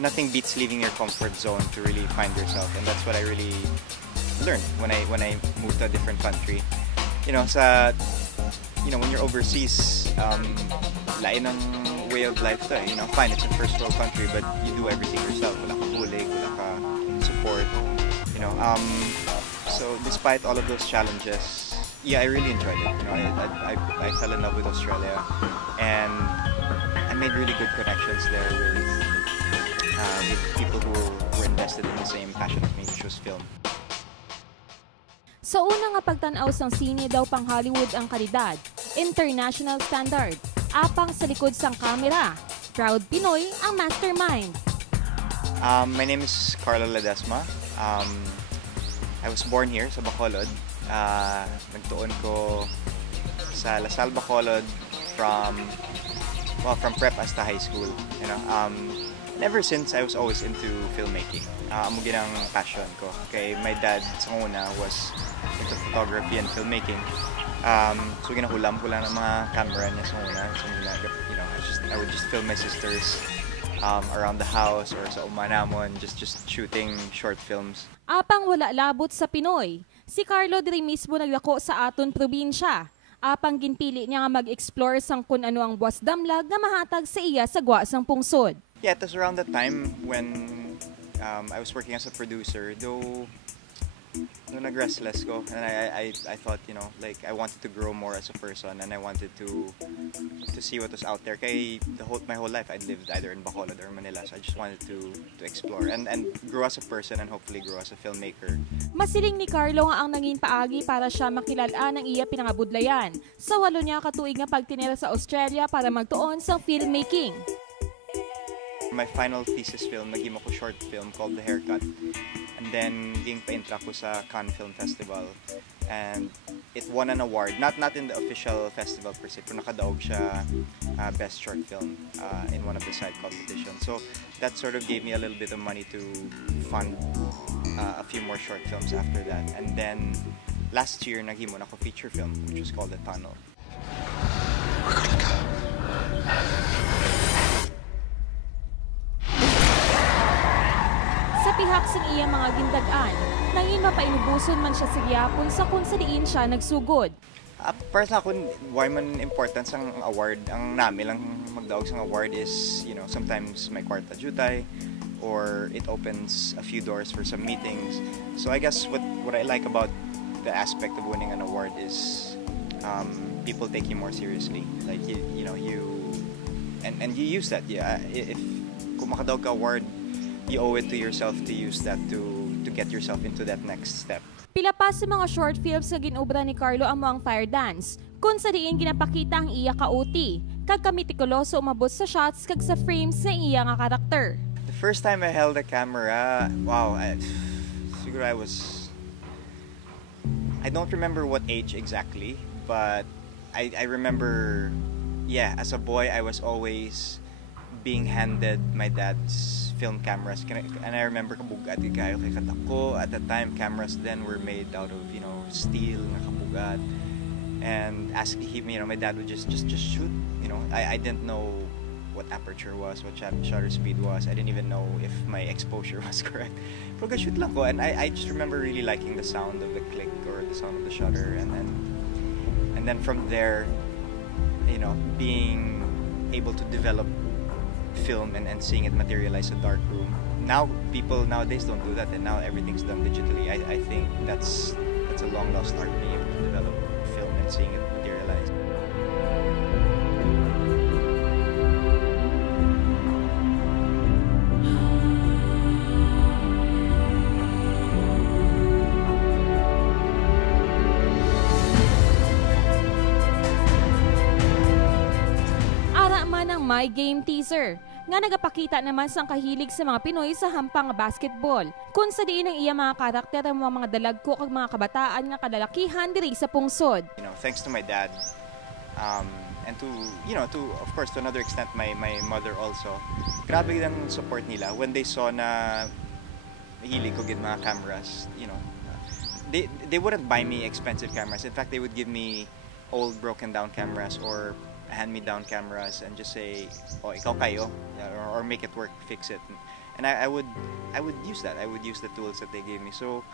nothing beats leaving your comfort zone to really find yourself, and that's what I really learned when I moved to a different country. You know, when you're overseas, lain ng way of life to, you know, fine, it's a first world country, but you do everything yourself. Wala ka bulig, wala ka support, you know. So despite all of those challenges, yeah, I really enjoyed it. You know, I fell in love with Australia, and I made really good connections there with people who were invested in the same passion of me, which was film. Sa unang nga pagtanaw sang sine daw pang Hollywood ang kalidad, international standard, apang sa likod sang kamera, proud Pinoy ang mastermind. My name is CARLO LEDESMA. I was born here sa Bacolod. Nagtuon ko sa Lasal, Bacolod from prep hasta high school. You know, and ever since I was always into filmmaking. Amo ginang passion ko. Okay, my dad sa una was into photography and filmmaking. So ginahulam ko lang ng mga camera niya sa una. So, you know, I would just film my sisters around the house or sa umanamon, just shooting short films. Apang wala labot sa Pinoy, si CARLO diri mismo naglako sa aton probinsya. Apang ginpili niya nga mag-explore sang kun ano ang buwas damlag nga mahatag sa iya sa gwa sang pungsod. Yeah, it was around the time when I was working as a producer, though nag-restless ko, and I thought, you know, like I wanted to grow more as a person, and I wanted to see what was out there. Kay my whole life I'd lived either in Bacolod or Manila, so I just wanted to explore and grow as a person and hopefully grow as a filmmaker. Masiling ni CARLO nga ang nangin paagi para siya makilalaan ang iya pinangabudlayan sa 8 niya katuig nga pagtinira sa Australia para magtuon sa filmmaking. My final thesis film, naghimo ko short film called The Haircut. And then, ging pa-intra ko sa Cannes Film Festival. And it won an award, not in the official festival per se, pero nakadaog siya Best Short Film in one of the side competitions. So that sort of gave me a little bit of money to fund a few more short films after that. And then, last year, naghimo na ko feature film, which was called The Tunnel. We're gonna go. Sa pihak sang iya mga gindagan, nangin mapainubuson man siya sa gihapon sa kung saliin siya nagsugod. Para sa akin, why man importance ang award, ang nami lang magdaog sang award is, you know, sometimes may kwarta jutay, or it opens a few doors for some meetings. So I guess what I like about the aspect of winning an award is people take you more seriously. Like, you know, and you use that. Yeah, if kung makadaog ka award, you owe it to yourself to use that to get yourself into that next step. Pila pa sa mga short films nga ginobra ni CARLO ang mga fire dance, kung sa diin ginapakita ang iya ka-uti, kag kamitikuloso umabot sa shots kag sa frames sa iya nga karakter. The first time I held a camera, wow, siguro I don't remember what age exactly, but I remember, yeah, as a boy I was always being handed my dad's film cameras, and I remember kabugat kayo kay katako. At the time, cameras then were made out of, you know, steel na kabugat, and my dad would just shoot. You know, I didn't know what aperture was, what shutter speed was. I didn't even know if my exposure was correct. Pero shoot lang ko, and I just remember really liking the sound of the click or the sound of the shutter, and then from there, you know, being able to develop film and seeing it materialize in a dark room. Now people nowadays don't do that, and now everything's done digitally. I think that's a long lost art, being able to develop film and seeing it materialize. My Game teaser nga nagapakita naman sang kahilig sa mga Pinoy sa hampang basketball. Kung sa diin ang iya mga karakter ang mga dalagko kag mga kabataan nga kadalakihan diri sa pungsod. You know, thanks to my dad, and to, you know, to of course to another extent my mother also. Grabe ang support nila when they saw na hilig ko gid mga cameras. You know, they wouldn't buy me expensive cameras. In fact, they would give me old broken down cameras or hand-me-down cameras and just say, oh, ikaw kayo, or make it work, fix it. and I would use that. I would use the tools that they gave me. So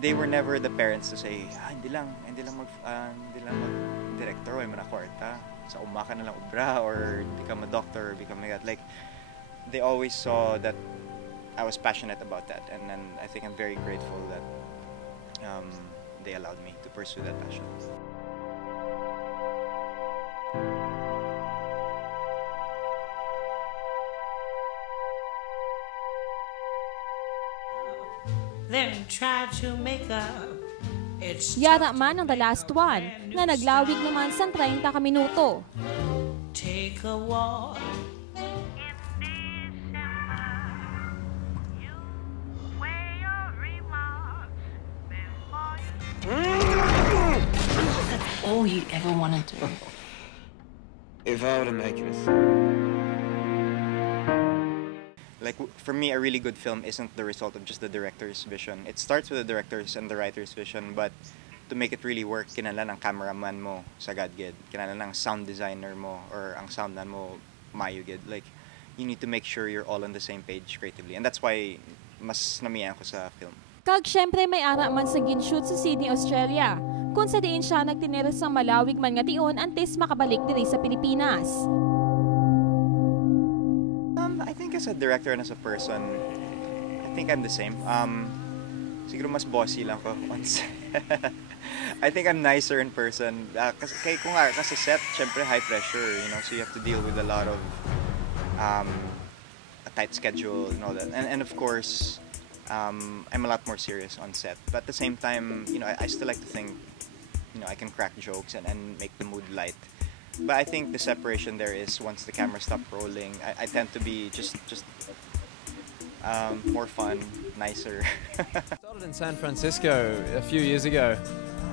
they were never the parents to say, hindi lang mag-director o na kwarta. Sa umaka na lang ubra or become a doctor or become like that. Like, they always saw that I was passionate about that, and then I think I'm very grateful that they allowed me to pursue that passion. Then try to make up. Yara man ang the last one, nga naglawig naman sa 30 ka minuto. Take a walk. That's all you ever want to do. If I were to make it, Like, for me, a really good film isn't the result of just the director's vision. It starts with the director's and the writer's vision, but to make it really work, kinahanglan ang cameraman mo sa gadgid, kinahanglan ang sound designer mo or ang soundman mo mayugid. Like, you need to make sure you're all on the same page creatively, and that's why mas namiyan ko sa film. Kag syempre may ara man sa ginshoot sa Sydney, Australia, kung sa diin siya nagtinira sa malawig man nga tion antes makabalik diri sa Pilipinas. I think as a director and as a person, I think I'm the same. Siguro mas bossy lang ko once. I think I'm nicer in person. Kasi kung nga, kasi set, syempre high pressure, you know, so you have to deal with a lot of a tight schedule and all that. And of course, I'm a lot more serious on set. But at the same time, you know, I still like to think, you know, I can crack jokes and make the mood light. But I think the separation there is once the camera stops rolling, I tend to be just more fun, nicer. Started in San Francisco a few years ago,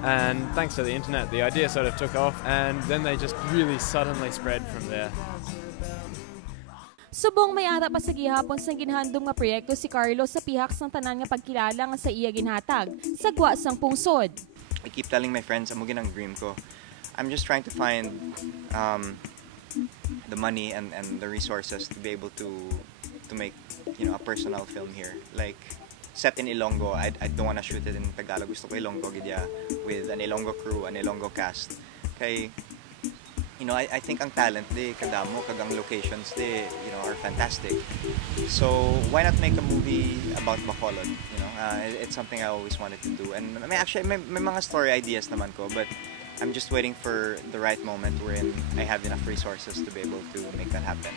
and thanks to the internet, the idea sort of took off, and then they just really suddenly spread from there. Subong may ara pa sa gihapon sa ginhandom nga proyekto si CARLO sa pihak sang tanan nga pagkilala nga sa iya ginhatag sa gwa sang pungsod. I keep telling my friends, amo ginang dream ko. I'm just trying to find the money and the resources to be able to make, you know, a personal film here. Like, set in Ilonggo, I don't want to shoot it in Tagalog. Gusto ko Ilonggo gidya with an Ilonggo crew, an Ilonggo cast. Kay, you know, I think ang talent di kadamo, kagang locations di, you know, are fantastic. So why not make a movie about Bacolod? You know, it's something I always wanted to do. And I mean, actually, may mga story ideas naman ko, but I'm just waiting for the right moment wherein I have enough resources to be able to make that happen.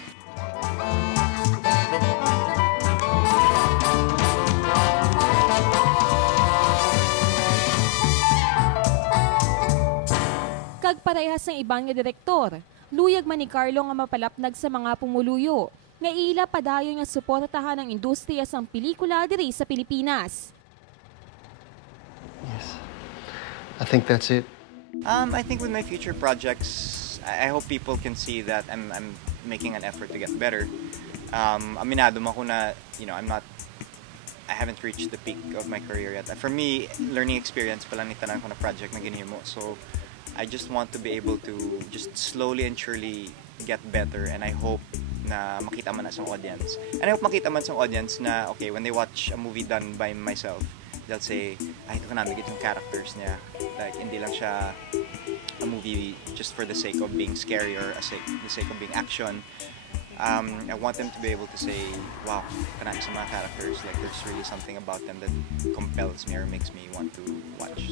Kag parehas ng ibang nga direktor, luyag man ni CARLO nga mapalapnag sa mga pumuluyo, nga ila padayon nga suportahan ang industriya sang pelikula diri sa Pilipinas. yes, I think that's it. I think with my future projects, I hope people can see that I'm making an effort to get better. Aminado mo ko na, you know, I haven't reached the peak of my career yet. For me, learning experience pa lang ni tanan ko na project na ginhimo. So I just want to be able to just slowly and surely get better, and I hope na makita man sa audience. And I hope makita man sa audience na, okay, when they watch a movie done by myself, they'll say, ito ka namin itong characters niya. Like, hindi lang siya a movie just for the sake of being scary or the sake of being action. I want them to be able to say, wow, kanami sa mga characters. Like, there's really something about them that compels me or makes me want to watch.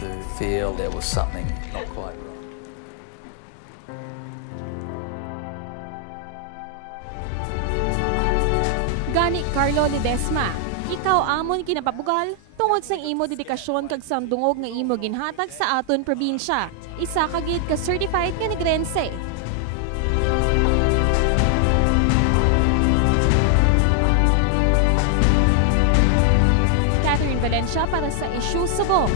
To feel there was something not quite right. Gani CARLO LEDESMA, ikaw amon kinapabugal tungod sang imo dedikasyon kag sang dungog nga imo ginhatag sa aton probinsya. Isa ka gid ka certified nga Negrense. Katherine Valencia para sa Isyu Subong.